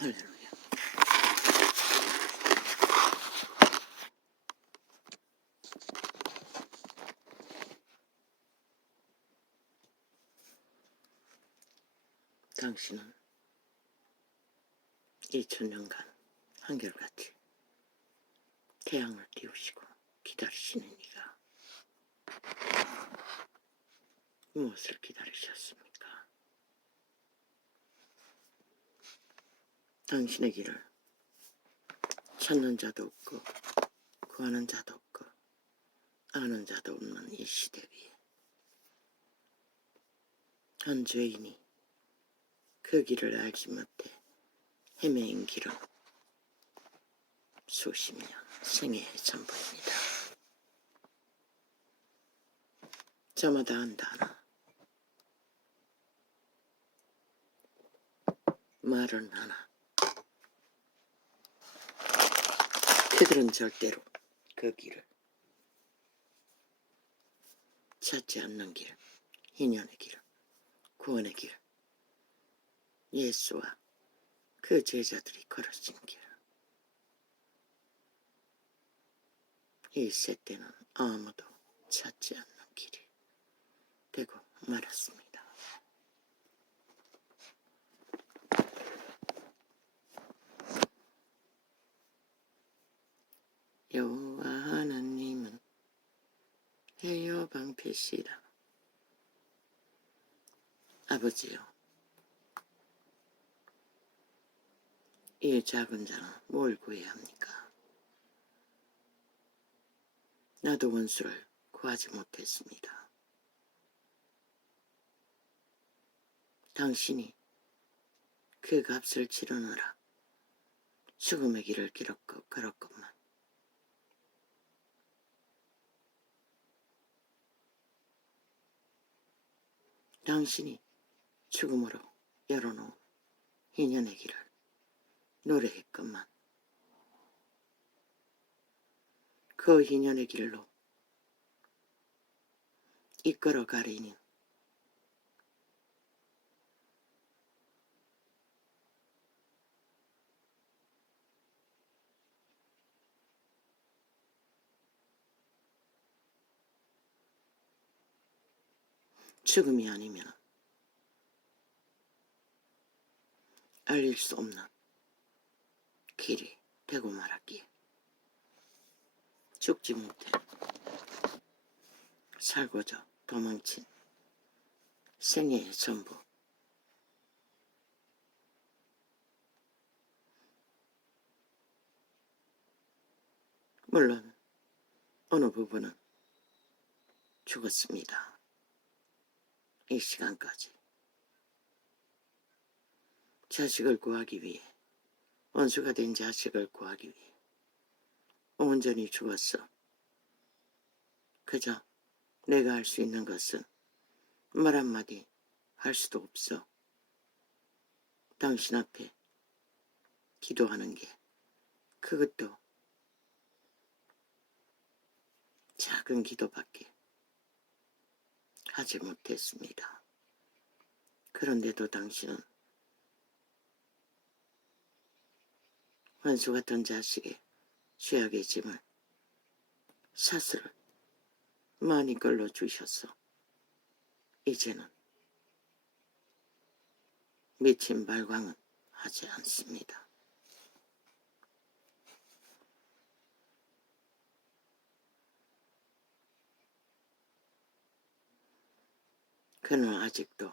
할렐루야. 당신은 2000년간 한결같이 태양을 띄우시고 기다리시는 이가 무엇을 기다리셨습니까? 당신의 길을 찾는 자도 없고 구하는 자도 없고 아는 자도 없는 이 시대 위에 한 죄인이 그 길을 알지 못해 헤매인 길은 수십 년 생애의 전부입니다. 저마다 한다 하나 말은 하나 그들은 절대로 그 길을 찾지 않는 길, 희년의 길, 구원의 길, 예수와 그 제자들이 걸어진 길. 이 세대는 아무도 찾지 않는 길이 되고 말았습니다. 여호와 하나님은 해여 방패시라. 아버지여, 이 작은 자는 뭘 구해야 합니까? 나도 원수를 구하지 못했습니다. 당신이 그 값을 치르느라 죽음의 길을 걸었건만 당신이 죽음으로 열어놓은 희년의 길을 노래했건만 그 희년의 길로 이끌어 가리니 죽음이 아니면 알릴 수 없는 길이 되고 말았기에 죽지 못해 살고자 도망친 생애의 전부 물론 어느 부분은 죽었습니다. 이 시간까지 자식을 구하기 위해 원수가 된 자식을 구하기 위해 온전히 죽었어. 그저 내가 할 수 있는 것은 말 한마디 할 수도 없어. 당신 앞에 기도하는 게 그것도 작은 기도밖에 하지 못했습니다. 그런데도 당신은 원수 같은 자식의 죄악의 짐을 사슬을 많이 끌어주셨어. 이제는 미친 발광은 하지 않습니다. 그는 아직도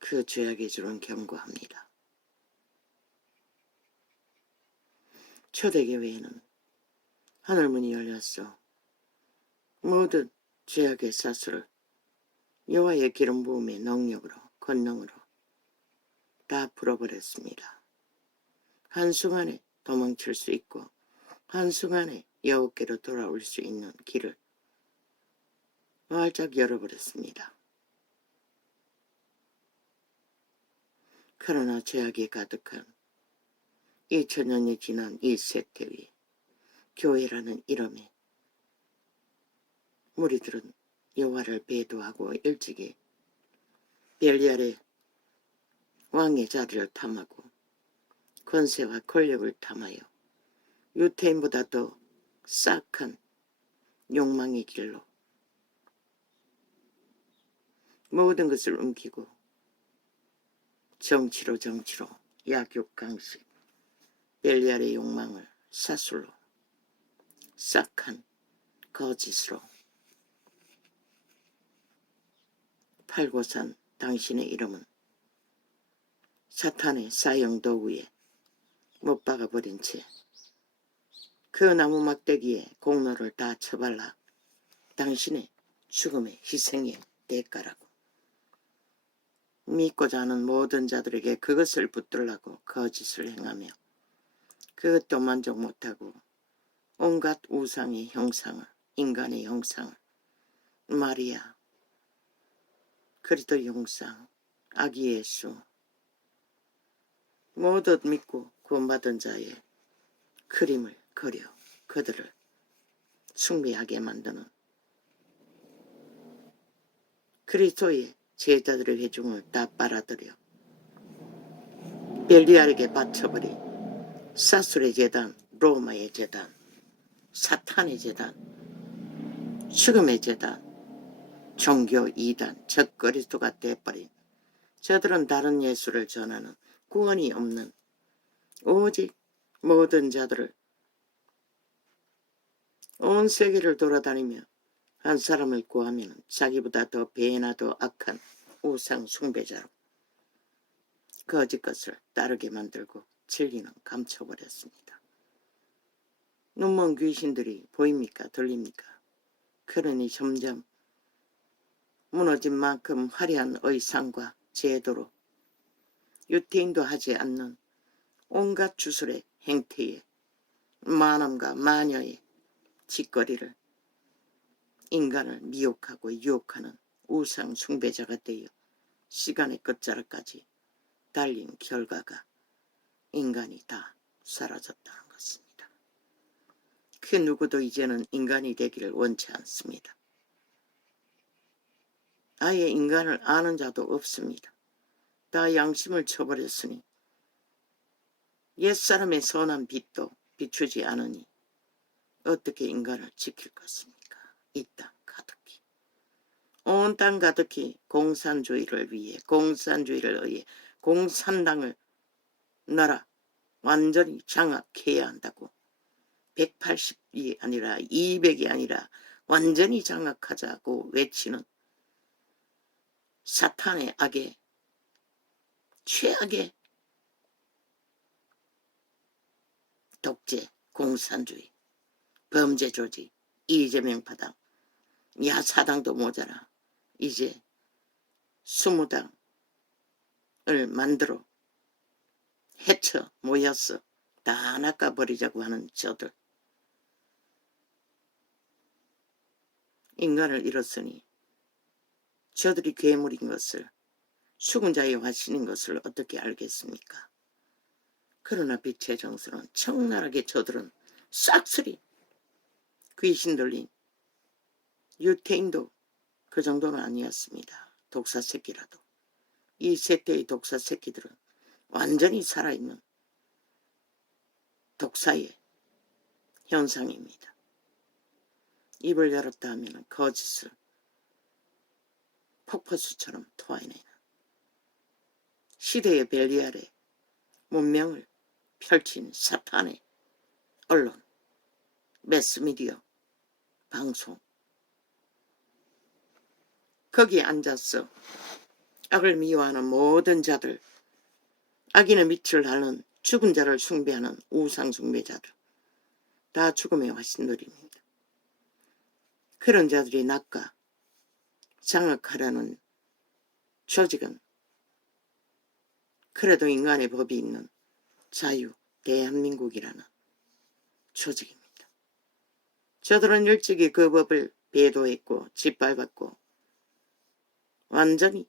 그 죄악의 줄은 경고합니다. 초대교회에는 하늘문이 열렸어. 모든 죄악의 사슬을 여호와의 기름 부음의 능력으로 권능으로 다 풀어버렸습니다. 한순간에 도망칠 수 있고 한순간에 여호와께로 돌아올 수 있는 길을 활짝 열어버렸습니다. 그러나 죄악이 가득한 2000년이 지난 이 세대 위에 교회라는 이름에 무리들은 여호와를 배도하고 일찍이 벨리알의 왕의 자리를 탐하고 권세와 권력을 탐하여 유태인보다 더 싹한 욕망의 길로 모든 것을 옮기고 정치로 약육강식 벨리알의 욕망을 사술로 싹한 거짓으로 팔고 산 당신의 이름은 사탄의 사형도구에 못 박아버린 채 그 나무 막대기에 공로를 다 처발라 당신의 죽음의 희생의 대가라고 믿고자 하는 모든 자들에게 그것을 붙들라고 거짓을 행하며 그것도 만족 못하고 온갖 우상의 형상을 인간의 형상을 마리아 그리스도 형상 아기 예수 모두 믿고 구원받은 자의 그림을 그려 그들을 숭배하게 만드는 그리스도의 제자들의 회중을 다 빨아들여 벨리알에게 바쳐버린 사술의 제단, 로마의 제단, 사탄의 제단, 죽음의 제단, 종교 이단, 적그리스도가 돼버린 저들은 다른 예수를 전하는 구원이 없는 오직 모든 자들을 온 세계를 돌아다니며 한 사람을 구하면 자기보다 더 배나 더 악한 우상 숭배자로 거짓 것을 따르게 만들고 진리는 감춰버렸습니다. 눈먼 귀신들이 보입니까? 들립니까? 그러니 점점 무너진 만큼 화려한 의상과 제도로 유태인도 하지 않는 온갖 주술의 행태에 만함과 마녀의 짓거리를 인간을 미혹하고 유혹하는 우상 숭배자가 되어 시간의 끝자락까지 달린 결과가 인간이 다 사라졌다는 것입니다. 그 누구도 이제는 인간이 되기를 원치 않습니다. 아예 인간을 아는 자도 없습니다. 다 양심을 쳐버렸으니 옛사람의 선한 빛도 비추지 않으니 어떻게 인간을 지킬 것입니까? 이 땅 가득히 온 땅 가득히 공산주의를 위해 공산당을 나라 완전히 장악해야 한다고 180이 아니라 200이 아니라 완전히 장악하자고 외치는 사탄의 악의 최악의 독재, 공산주의, 범죄 조직, 이재명 파당, 야사당도 모자라 이제 20당을 만들어 해쳐 모여서 다 낚아버리자고 하는 저들 인간을 잃었으니 저들이 괴물인 것을 죽은 자의 화신인 것을 어떻게 알겠습니까? 그러나 빛의 정수는 청나라하게 저들은 싹쓸이 귀신 들린 유태인도 그 정도는 아니었습니다. 독사 새끼라도 이 세대의 독사 새끼들은 완전히 살아있는 독사의 현상입니다. 입을 열었다 하면 거짓을 폭포수처럼 토해내는 시대의 벨리알의 문명을 펼친 사탄의 언론, 매스미디어, 방송 거기에 앉아서 악을 미워하는 모든 자들 악인의 밑을 하는 죽은 자를 숭배하는 우상 숭배자들 다 죽음의 화신들입니다. 그런 자들이 낚아 장악하려는 조직은 그래도 인간의 법이 있는 자유 대한민국이라는 조직입니다. 저들은 일찍이 그 법을 배도했고 짓밟았고 완전히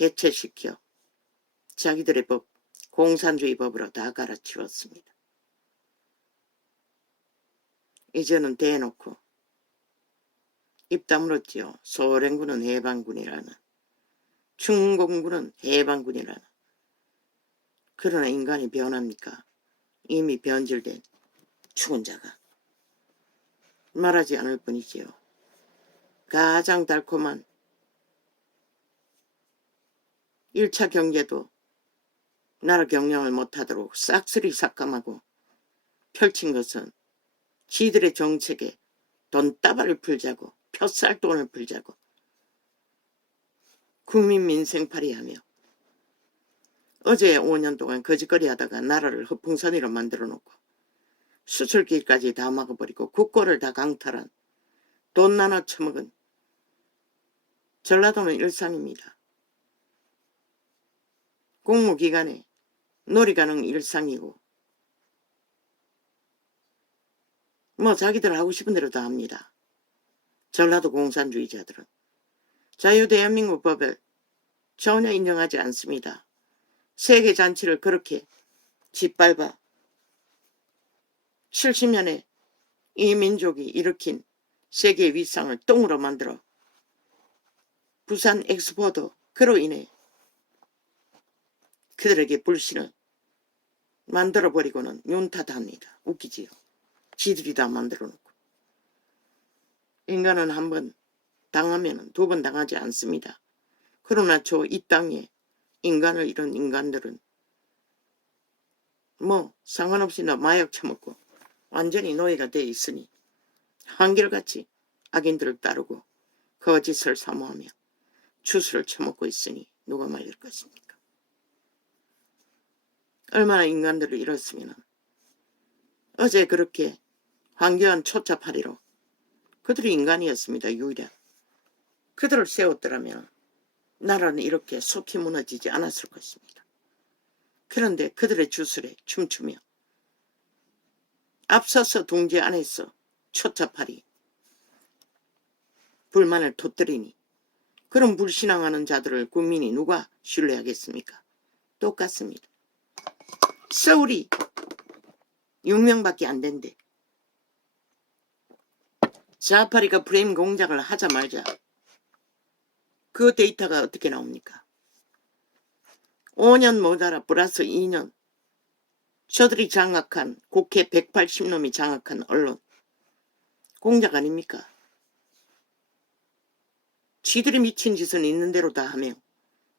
해체시켜 자기들의 법, 공산주의 법으로 다 갈아치웠습니다. 이제는 대놓고 입 다물었지요. 소련군은 해방군이라는, 중공군은 해방군이라는, 그러나 인간이 변합니까? 이미 변질된 죽은 자가 말하지 않을 뿐이지요. 가장 달콤한 1차 경제도 나라 경영을 못하도록 싹쓸이 삭감하고 펼친 것은 지들의 정책에 돈다발을 풀자고 푯쌀돈을 풀자고 국민 민생팔이하며 어제 5년 동안 거짓거리 하다가 나라를 허풍선이로 만들어 놓고 수출길까지 다 막아버리고 국고를 다 강탈한 돈 나눠 처먹은 전라도는 일상입니다. 공무기관에 놀이가는 일상이고 뭐 자기들 하고 싶은 대로 다 합니다. 전라도 공산주의자들은 자유대한민국 법을 전혀 인정하지 않습니다. 세계잔치를 그렇게 짓밟아 70년에 이 민족이 일으킨 세계 위상을 똥으로 만들어 부산 엑스포도 그로 인해 그들에게 불신을 만들어버리고는 윤탓합니다. 웃기지요. 지들이 다 만들어놓고. 인간은 한 번 당하면 두 번 당하지 않습니다. 그러나 저 이 땅에 인간을 잃은 인간들은 뭐 상관없이 나 마약 처먹고 완전히 노예가 돼 있으니 한결같이 악인들을 따르고 거짓을 사모하며 주술을 처먹고 있으니 누가 말릴 것입니까? 얼마나 인간들을 잃었으면 어제 그렇게 황교안 초짜파리로 그들이 인간이었습니다. 유일한. 그들을 세웠더라면 나라는 이렇게 속히 무너지지 않았을 것입니다. 그런데 그들의 주술에 춤추며 앞서서 동지 안에서 초짜파리 불만을 터뜨리니 그런 불신앙하는 자들을 국민이 누가 신뢰하겠습니까? 똑같습니다. 서울이 6명밖에 안 된대. 자파리가 프레임 공작을 하자 말자 그 데이터가 어떻게 나옵니까? 5년 모자라 플러스 2년 저들이 장악한 국회 180놈이 장악한 언론 공작 아닙니까? 지들이 미친 짓은 있는 대로 다 하며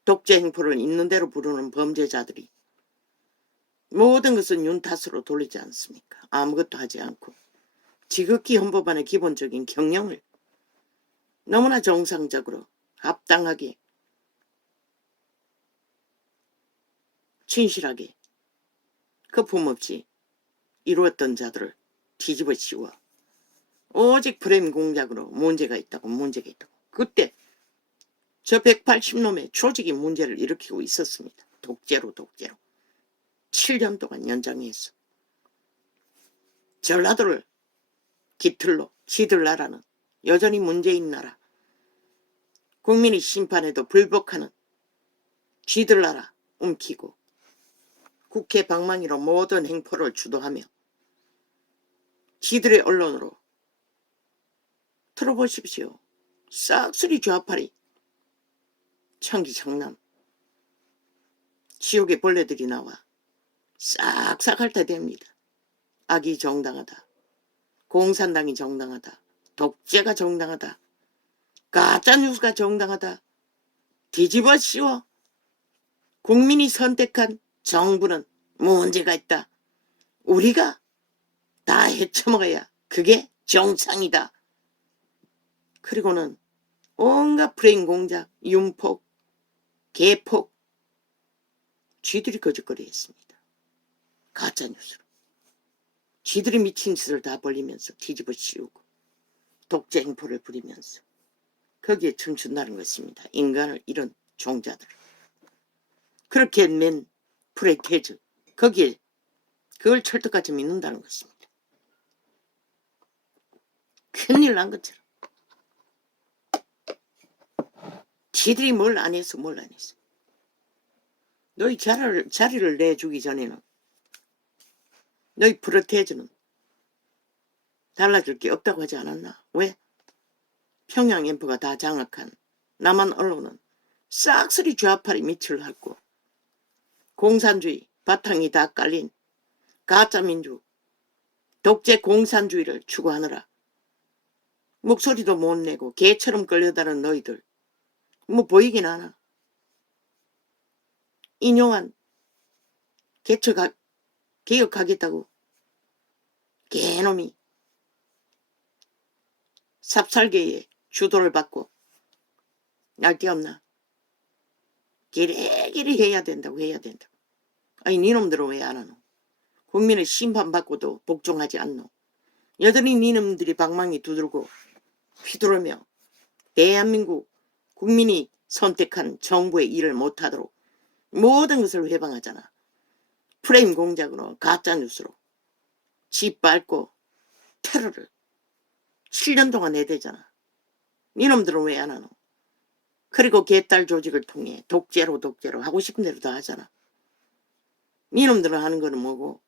독재 행포를 있는 대로 부르는 범죄자들이 모든 것은 윤 탓으로 돌리지 않습니까? 아무것도 하지 않고 지극히 헌법안의 기본적인 경영을 너무나 정상적으로 합당하게 진실하게 거품없이 이루었던 자들을 뒤집어 씌워 오직 프레임 공작으로 문제가 있다고 그때 저 180놈의 조직이 문제를 일으키고 있었습니다. 독재로 7년 동안 연장해서 전라도를 깃틀로 지들 나라는 여전히 문재인 나라 국민이 심판에도 불복하는 쥐들 나라 움키고 국회 방망이로 모든 행포를 주도하며 지들의 언론으로 들어보십시오. 싹쓸이 좌파리 청기청남 지옥의 벌레들이 나와 싹싹 핥아댑니다. 악이 정당하다. 공산당이 정당하다. 독재가 정당하다. 가짜뉴스가 정당하다. 뒤집어 씌워 국민이 선택한 정부는 문제가 있다. 우리가 다 헤쳐먹어야 그게 정상이다. 그리고는 온갖 프레임 공작, 윤폭, 개폭 쥐들이 거짓거리 했습니다. 가짜뉴스로. 쥐들이 미친 짓을 다 벌리면서 뒤집어 씌우고 독재 행포를 부리면서 거기에 춤춘다는 것입니다. 인간을 잃은 종자들. 그렇게 맨 프레케즈 거기에 그걸 철떡같이 믿는다는 것입니다. 큰일 난 것처럼. 지들이 뭘 안 했어. 너희 자리를 내주기 전에는 너희 프로테즈는 달라질 게 없다고 하지 않았나? 왜? 평양 엠프가 다 장악한 남한 언론은 싹쓸이 좌파리 밑을 핥고 공산주의 바탕이 다 깔린 가짜민주, 독재 공산주의를 추구하느라 목소리도 못 내고 개처럼 끌려다는 너희들 뭐 보이긴 하나. 인용한 개혁하겠다고 개놈이 삽살개의 주도를 받고 날데없나 기레기리 해야 된다고. 아니 니놈들은 왜 안 하노? 국민의 심판받고도 복종하지 않노? 여전히 니놈들이 방망이 두들고 휘두르며 대한민국 국민이 선택한 정부의 일을 못하도록 모든 것을 회방하잖아. 프레임 공작으로 가짜뉴스로 짓밟고 테러를 7년 동안 해대잖아. 니놈들은 왜 안 하노? 그리고 개딸 조직을 통해 독재로 하고 싶은 대로 다 하잖아. 니놈들은 하는 거는 뭐고?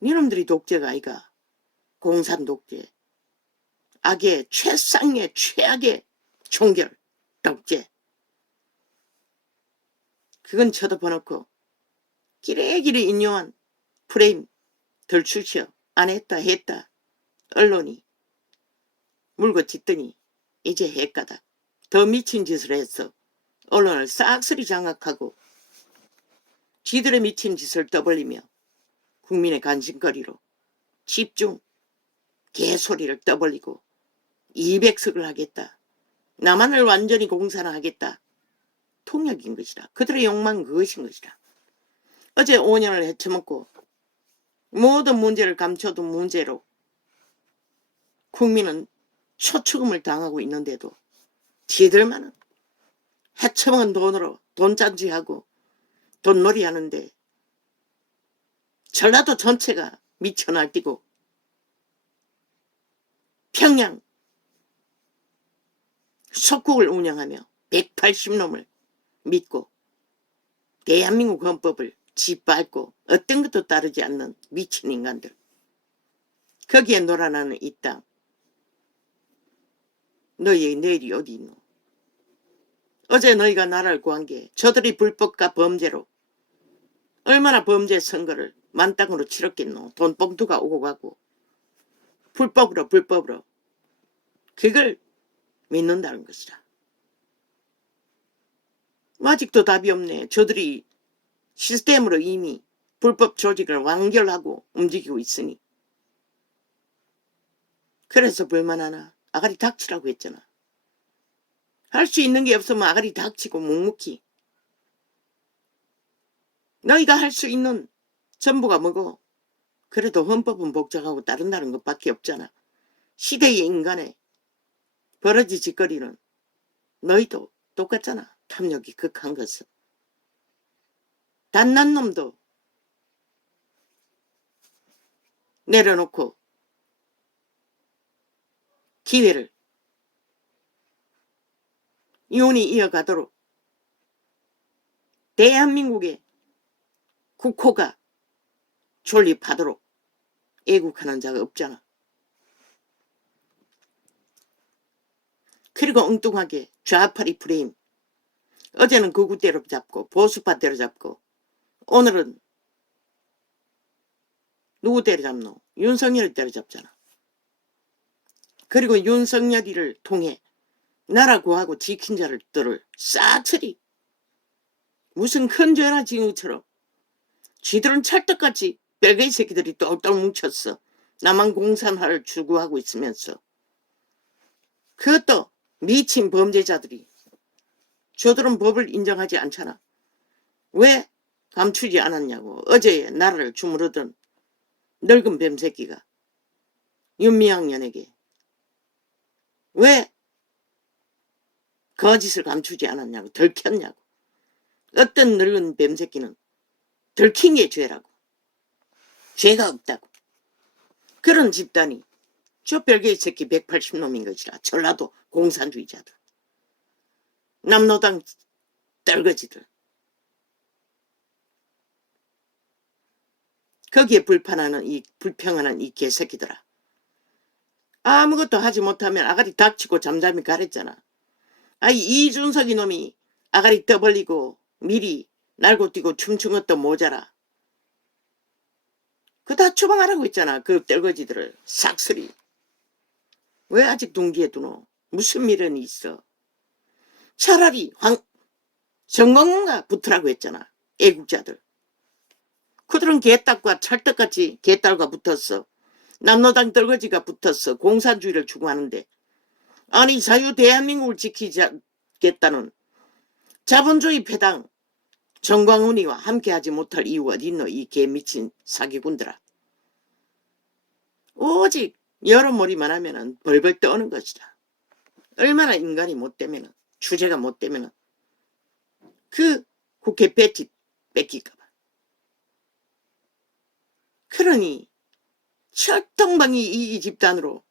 니놈들이 독재가 아이가 공산 독재, 악의 최상의 최악의 종결 독재. 그건 쳐다봐놓고 기레기리 인용한 프레임 덜출시어 안 했다 언론이 물고 짖더니 이제 해까다 더 미친 짓을 했어. 언론을 싹쓸이 장악하고 지들의 미친 짓을 떠벌리며 국민의 관심거리로 집중 개소리를 떠벌리고 200석을 하겠다. 남한을 완전히 공산화하겠다. 통역인 것이다. 그들의 욕망은 그것인 것이다. 어제 5년을 헤쳐먹고 모든 문제를 감춰둔 문제로 국민은 초축음을 당하고 있는데도 지들만은 헤쳐먹은 돈으로 돈짠지하고 돈놀이 하는데 전라도 전체가 미쳐 날뛰고 평양 속국을 운영하며 180놈을 믿고 대한민국 헌법을 짓밟고 어떤 것도 따르지 않는 미친 인간들. 거기에 놀아나는 이 땅. 너희의 내일이 어디 있노? 어제 너희가 나라를 구한 게 저들이 불법과 범죄로 얼마나 범죄 선거를 만땅으로 치렀겠노. 돈봉투가 오고 가고 불법으로 그걸 믿는다는 것이다. 아직도 답이 없네. 저들이 시스템으로 이미 불법 조직을 완결하고 움직이고 있으니. 그래서 불만하나? 아가리 닥치라고 했잖아. 할 수 있는 게 없으면 아가리 닥치고 묵묵히. 너희가 할 수 있는 전부가 뭐고? 그래도 헌법은 복잡하고 따른다는 것밖에 없잖아. 시대의 인간의 버러지 짓거리는 너희도 똑같잖아. 탐욕이 극한 것은. 단난 놈도 내려놓고 기회를 이혼이 이어가도록 대한민국의 국호가 존립하도록 애국하는 자가 없잖아. 그리고 엉뚱하게 좌파리 프레임. 어제는 극우 때려잡고 보수파 때려잡고 오늘은 누구 때려잡노? 윤석열을 때려잡잖아. 그리고 윤석열이를 통해 나라 구하고 지킨 자들을 싹쓸이 무슨 큰 죄나 징후처럼 쥐들은 찰떡같이 별개의 새끼들이 똘똘 뭉쳤어. 남한 공산화를 추구하고 있으면서 그것도 미친 범죄자들이 저들은 법을 인정하지 않잖아. 왜 감추지 않았냐고. 어제 나라를 주무르던 늙은 뱀새끼가 윤미향년에게 왜 거짓을 감추지 않았냐고. 들켰냐고. 어떤 늙은 뱀새끼는 들킨 게 죄라고. 죄가 없다고. 그런 집단이 저 별개의 새끼 180놈인 것이라. 전라도 공산주의자들. 남노당 떨거지들. 거기에 불평하는 이 개새끼들아. 아무것도 하지 못하면 아가리 닥치고 잠잠히 가랬잖아. 이준석이 놈이 아가리 떠벌리고 미리 날고 뛰고 춤춘 것도 모자라. 그 다 추방하라고 했잖아. 그 떨거지들을 싹쓸이. 왜 아직 둥기에 두노? 무슨 미련이 있어? 차라리 정광훈과 붙으라고 했잖아. 애국자들. 그들은 개딸과 찰떡같이 개딸과 붙었어. 남로당 떨거지가 붙었어. 공산주의를 추구하는데. 아니 자유 대한민국을 지키겠다는 자본주의 패당 정광훈이와 함께하지 못할 이유가 어딨노? 이 개미친 사기꾼들아. 오직 여론몰이만 하면은 벌벌 떠는 것이다. 얼마나 인간이 못되면은 주제가 못되면은 그 국회 배지 뺏길까봐. 그러니 철통방위 이기 집단으로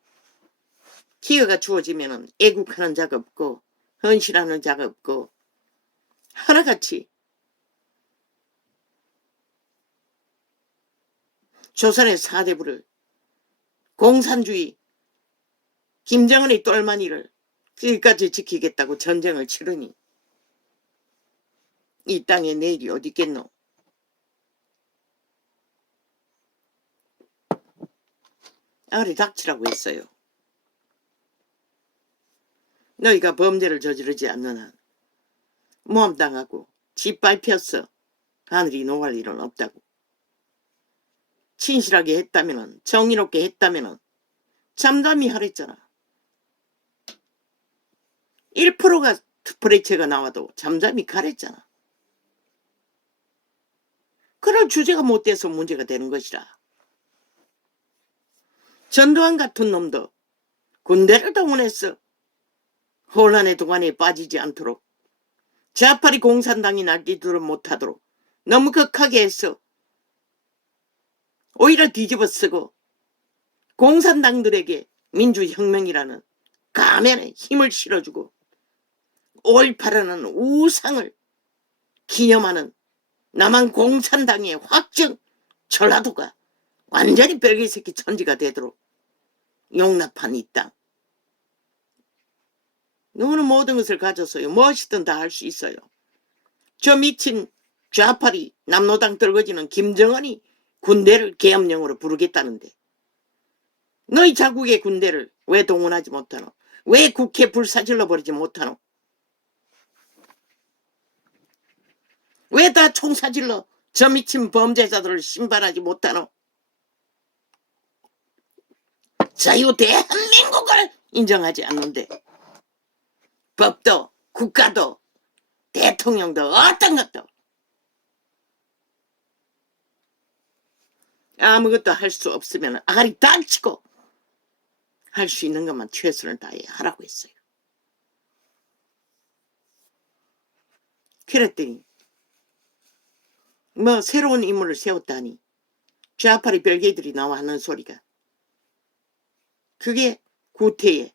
기회가 주어지면은 애국하는 자가 없고 헌신하는 자가 없고 하나같이 조선의 사대부를 공산주의 김정은의 똘마니를 끝까지 지키겠다고 전쟁을 치르니 이 땅에 내일이 어디 있겠노? 아래 닥치라고 했어요. 너희가 범죄를 저지르지 않는 한 모함당하고 짓밟혔어. 하늘이 노할 일은 없다고. 진실하게 했다면 정의롭게 했다면 잠잠히 하랬잖아. 1%가 프레체가 나와도 잠잠히 가랬잖아. 그럴 주제가 못 돼서 문제가 되는 것이라. 전두환 같은 놈도 군대를 동원했어. 혼란의 동안에 빠지지 않도록. 좌파리 공산당이 날뛰지를 못하도록 너무 극하게 했어. 오히려 뒤집어 쓰고 공산당들에게 민주혁명이라는 가면에 힘을 실어주고 5.18라는 우상을 기념하는 남한 공산당의 확정 전라도가 완전히 별개 새끼 천지가 되도록 용납한 이 땅. 너는 모든 것을 가졌어요. 무엇이든 다 할 수 있어요. 저 미친 좌파리 남로당 떨거지는 김정은이 군대를 계엄령으로 부르겠다는데 너희 자국의 군대를 왜 동원하지 못하노? 왜 국회 불사질러 버리지 못하노? 왜 다 총사질러 저 미친 범죄자들을 신발하지 못하노? 자유 대한민국을 인정하지 않는데 법도 국가도 대통령도 어떤 것도 아무것도 할 수 없으면 아가리 닥치고 할 수 있는 것만 최선을 다해 하라고 했어요. 그랬더니 뭐 새로운 인물을 세웠다니 좌파리 별개들이 나와 하는 소리가 그게 구태에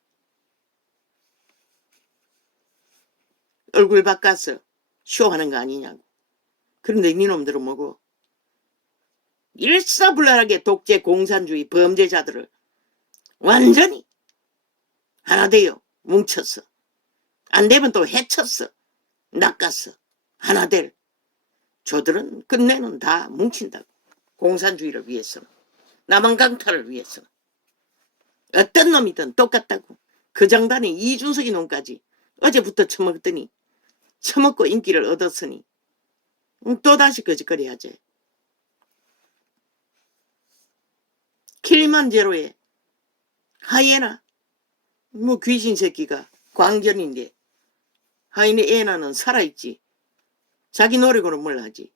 얼굴 바꿔서 쇼하는 거 아니냐고. 그런데 니놈들은 뭐고 일사불란하게 독재 공산주의 범죄자들을 완전히 하나 되어 뭉쳤어. 안 되면 또 해쳤어. 낚았어. 하나 될. 저들은 끝내는 다 뭉친다고. 공산주의를 위해서는. 남한 강탈을 위해서는. 어떤 놈이든 똑같다고. 그 장단에 이준석이 놈까지 어제부터 처먹더니 처먹고 인기를 얻었으니 또다시 거짓거리 하지. 킬리만제로에 하이에나 뭐 귀신 새끼가 광견인데 하이에나는 살아있지. 자기 노력으로 뭘 하지.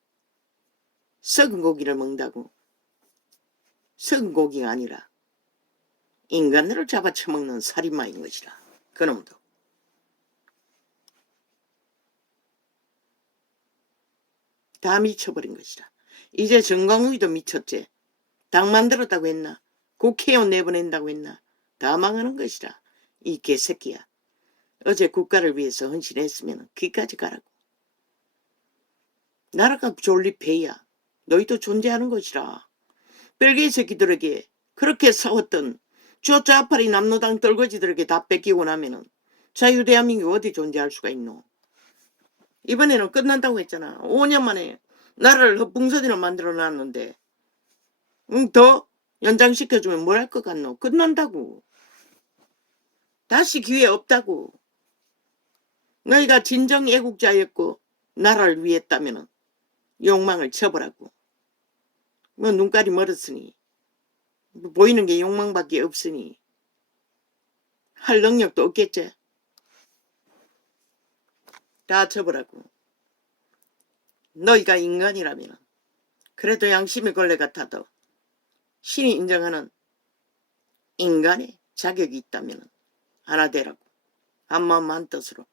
썩은 고기를 먹는다고. 썩은 고기가 아니라 인간들을 잡아 처먹는 살인마인 것이라. 그놈도. 다 미쳐버린 것이라. 이제 정광훈이도 미쳤지. 당 만들었다고 했나? 국회의원 내보낸다고 했나? 다 망하는 것이라. 이 개새끼야. 어제 국가를 위해서 헌신했으면 귀까지 가라고. 나라가 존립해야 너희도 존재하는 것이라. 별개의 새끼들에게 그렇게 싸웠던 저 좌파리 남로당 떨거지들에게 다 뺏기고 나면은 자유대한민국 어디 존재할 수가 있노? 이번에는 끝난다고 했잖아. 5년 만에 나라를 헛붕서디로 만들어놨는데 응, 더 연장시켜주면 뭘 할 것 같노? 끝난다고. 다시 기회 없다고. 너희가 진정 애국자였고 나라를 위했다면 욕망을 쳐보라고. 뭐 눈깔이 멀었으니 뭐 보이는 게 욕망밖에 없으니 할 능력도 없겠지. 다 쳐보라고. 너희가 인간이라면 그래도 양심의 걸레 같아도 신이 인정하는 인간의 자격이 있다면 하나 되라고. 한마음 한뜻으로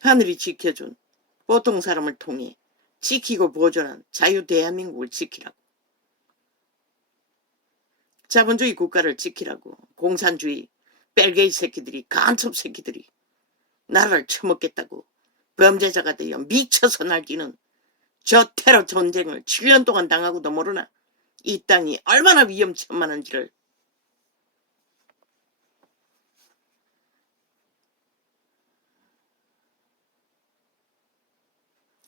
하늘이 지켜준 보통 사람을 통해 지키고 보존한 자유 대한민국을 지키라고. 자본주의 국가를 지키라고. 공산주의 뺄개이 새끼들이, 간첩 새끼들이 나라를 처먹겠다고 범죄자가 되어 미쳐서 날뛰는 저 테러 전쟁을 7년 동안 당하고도 모르나? 이 땅이 얼마나 위험천만한지를.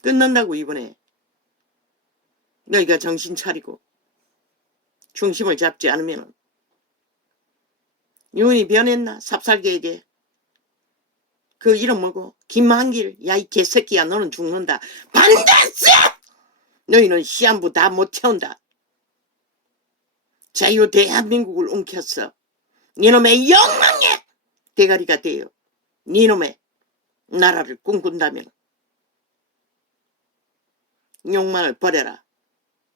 끝난다고. 이번에 너희가 정신 차리고 중심을 잡지 않으면. 윤이 변했나? 삽살개에게. 그 이름 뭐고? 김한길. 야, 이 개새끼야, 너는 죽는다. 반대세! 너희는 시한부 다 못 채운다. 자유 대한민국을 움켰어. 니놈의 욕망의 대가리가 되어 니놈의 나라를 꿈꾼다면 욕망을 버려라.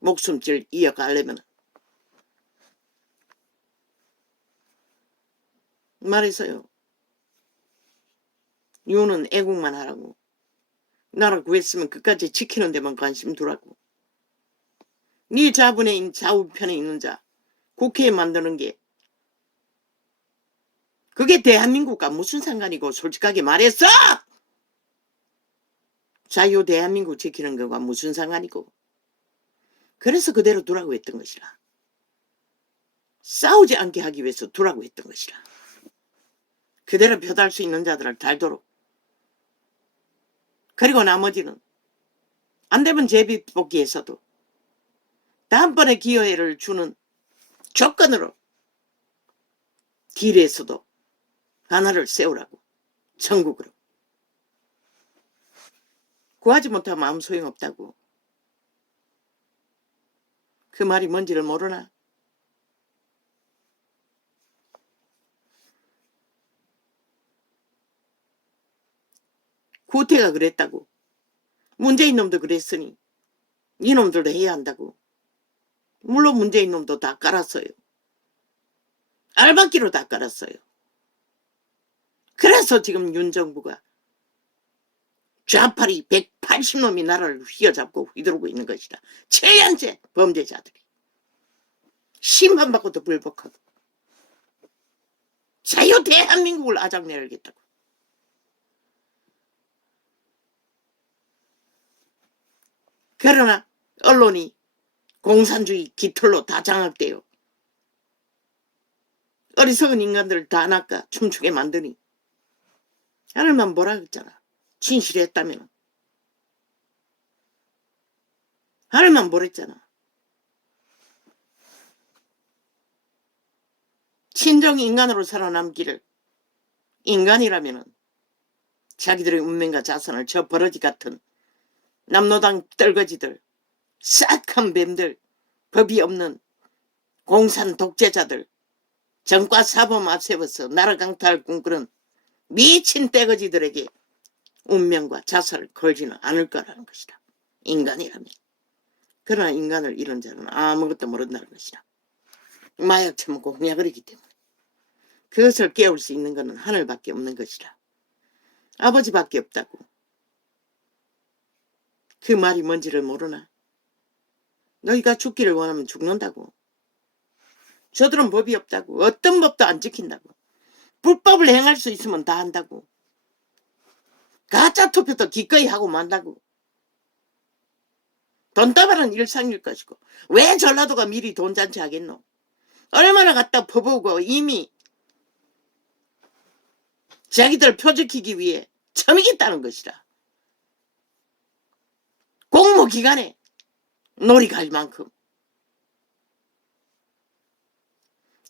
목숨줄 이어가려면. 말해서요. 유는 애국만 하라고. 나라 구했으면 끝까지 지키는 데만 관심 두라고. 네 자본에 좌우편에 있는 자 국회에 만드는 게 그게 대한민국과 무슨 상관이고. 솔직하게 말했어. 자유 대한민국 지키는 거가 무슨 상관이고. 그래서 그대로 두라고 했던 것이라. 싸우지 않게 하기 위해서 두라고 했던 것이라. 그대로 펴달 수 있는 자들을 달도록. 그리고 나머지는 안 되면 제비뽑기에서도 다음번에 기회를 주는 조건으로 딜에서도 하나를 세우라고. 전국으로. 구하지 못하면 아무 소용없다고. 그 말이 뭔지를 모르나? 구태가 그랬다고. 문재인 놈도 그랬으니 이놈들도 해야 한다고. 물론 문재인 놈도 다 깔았어요. 알박기로 다 깔았어요. 그래서 지금 윤 정부가 좌파리 180놈이 나라를 휘어잡고 휘두르고 있는 것이다. 7년째 범죄자들이. 심판받고도 불복하고. 자유 대한민국을 아작내야겠다고. 그러나 언론이 공산주의 깃털로 다 장악돼요. 어리석은 인간들을 다 낚아 춤추게 만드니 하늘만 뭐라 그랬잖아. 진실했다면. 하늘만 뭐랬잖아. 친정 인간으로 살아남기를. 인간이라면 자기들의 운명과 자선을 저 버러지 같은 남노당 떨거지들, 싹한 뱀들, 법이 없는 공산 독재자들, 정과 사범 앞세워서 나라 강탈을 꿈꾸는 미친 떼거지들에게 운명과 자살을 걸지는 않을 거라는 것이다. 인간이라면. 그러나 인간을 잃은 자는 아무것도 모른다는 것이다. 마약 처먹고 홍약을이기 때문에. 그것을 깨울 수 있는 것은 하늘밖에 없는 것이다. 아버지밖에 없다고. 그 말이 뭔지를 모르나? 너희가 죽기를 원하면 죽는다고. 저들은 법이 없다고. 어떤 법도 안 지킨다고. 불법을 행할 수 있으면 다 한다고. 가짜 투표도 기꺼이 하고 만다고. 돈다발은 일상일 것이고. 왜 전라도가 미리 돈잔치 하겠노? 얼마나 갖다 퍼부고 이미 자기들 표 지키기 위해 처미겠다는 것이라. 공무기관에 놀이 갈 만큼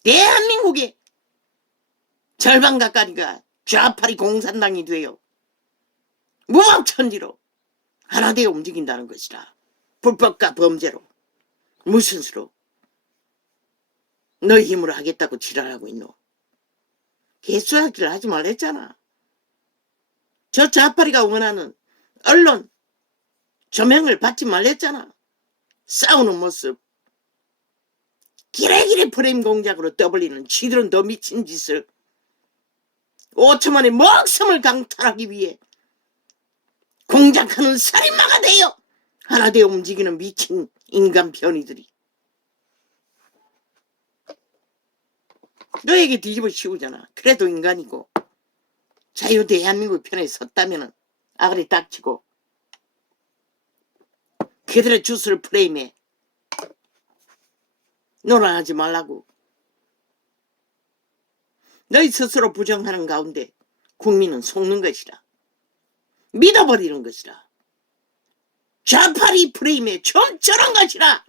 대한민국의 절반 가까이가 좌파리 공산당이 되어 무법천지로 하나 되어 움직인다는 것이라. 불법과 범죄로. 무슨 수로 너희 힘으로 하겠다고 지랄하고 있노. 개수하기를 하지 말랬잖아. 저 좌파리가 원하는 언론 조명을 받지 말랬잖아. 싸우는 모습 기레기레 프레임 공작으로 떠벌리는 쥐들은 더 미친 짓을 5천만의 목숨을 강탈하기 위해 공작하는 살인마가 되어 하나 되어 움직이는 미친 인간 변이들이 너에게 뒤집어 씌우잖아. 그래도 인간이고 자유 대한민국 편에 섰다면 아가리 닥치고 그들의 주술 프레임에 논란하지 말라고. 너희 스스로 부정하는 가운데 국민은 속는 것이라. 믿어버리는 것이라. 좌파리 프레임에 좀처럼 것이라.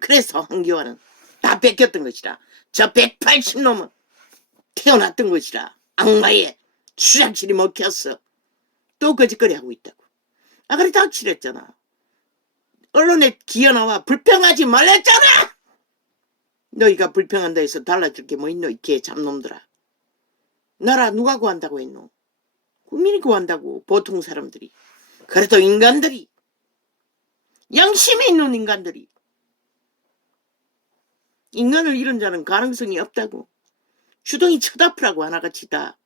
그래서 한교안은 다 뺏겼던 것이라. 저 180놈은 태어났던 것이라. 악마의 수장실이 먹혔어. 또 거짓거리 하고 있다고. 아가리 닥치랬잖아. 언론에 기어나와 불평하지 말랬잖아. 너희가 불평한다 해서 달라질 게 뭐 있노. 이 개 잡놈들아. 나라 누가 구한다고 했노. 국민이 구한다고. 보통 사람들이. 그래도 인간들이, 양심이 있는 인간들이, 인간을 잃은 자는 가능성이 없다고. 주둥이 쳐다프라고 하나같이 다.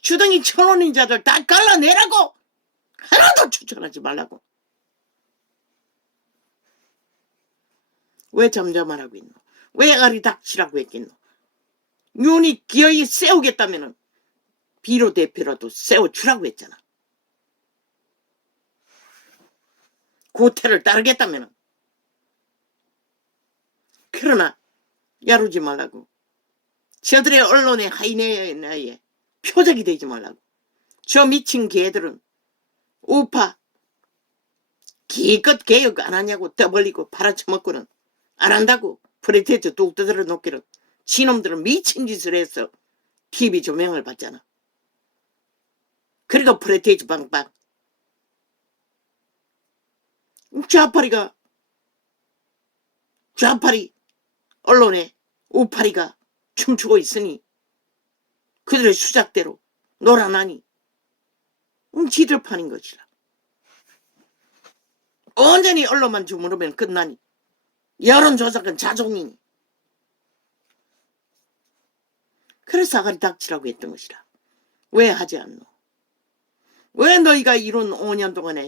주둥이 쳐놓는 자들 다 갈라내라고. 하나도 추천하지 말라고. 왜 잠잠만 하고 있노. 왜 아가리 닥치라고 했겠노. 윤이 기어이 세우겠다면은 비로대표라도 세워주라고 했잖아. 고태를 따르겠다면은. 그러나 야루지 말라고. 저들의 언론의 하이네에 표적이 되지 말라고. 저 미친 개들은 우파 기껏 개혁 안 하냐고 떠벌리고 팔아쳐먹고는 안 한다고. 프레테이트 뚝 두드려 놓기는 지놈들은 미친 짓을 해서 TV 조명을 받잖아. 그리고 프레테이트 빵빵. 좌파리 언론에 우파리가 춤추고 있으니 그들의 수작대로 놀아나니 지들 판인 것이라. 온전히 언론만 주무르면 끝나니. 여론조작은 자종이니. 그래서 아가리 닥치라고 했던 것이라. 왜 하지 않노. 왜 너희가 이룬 5년 동안에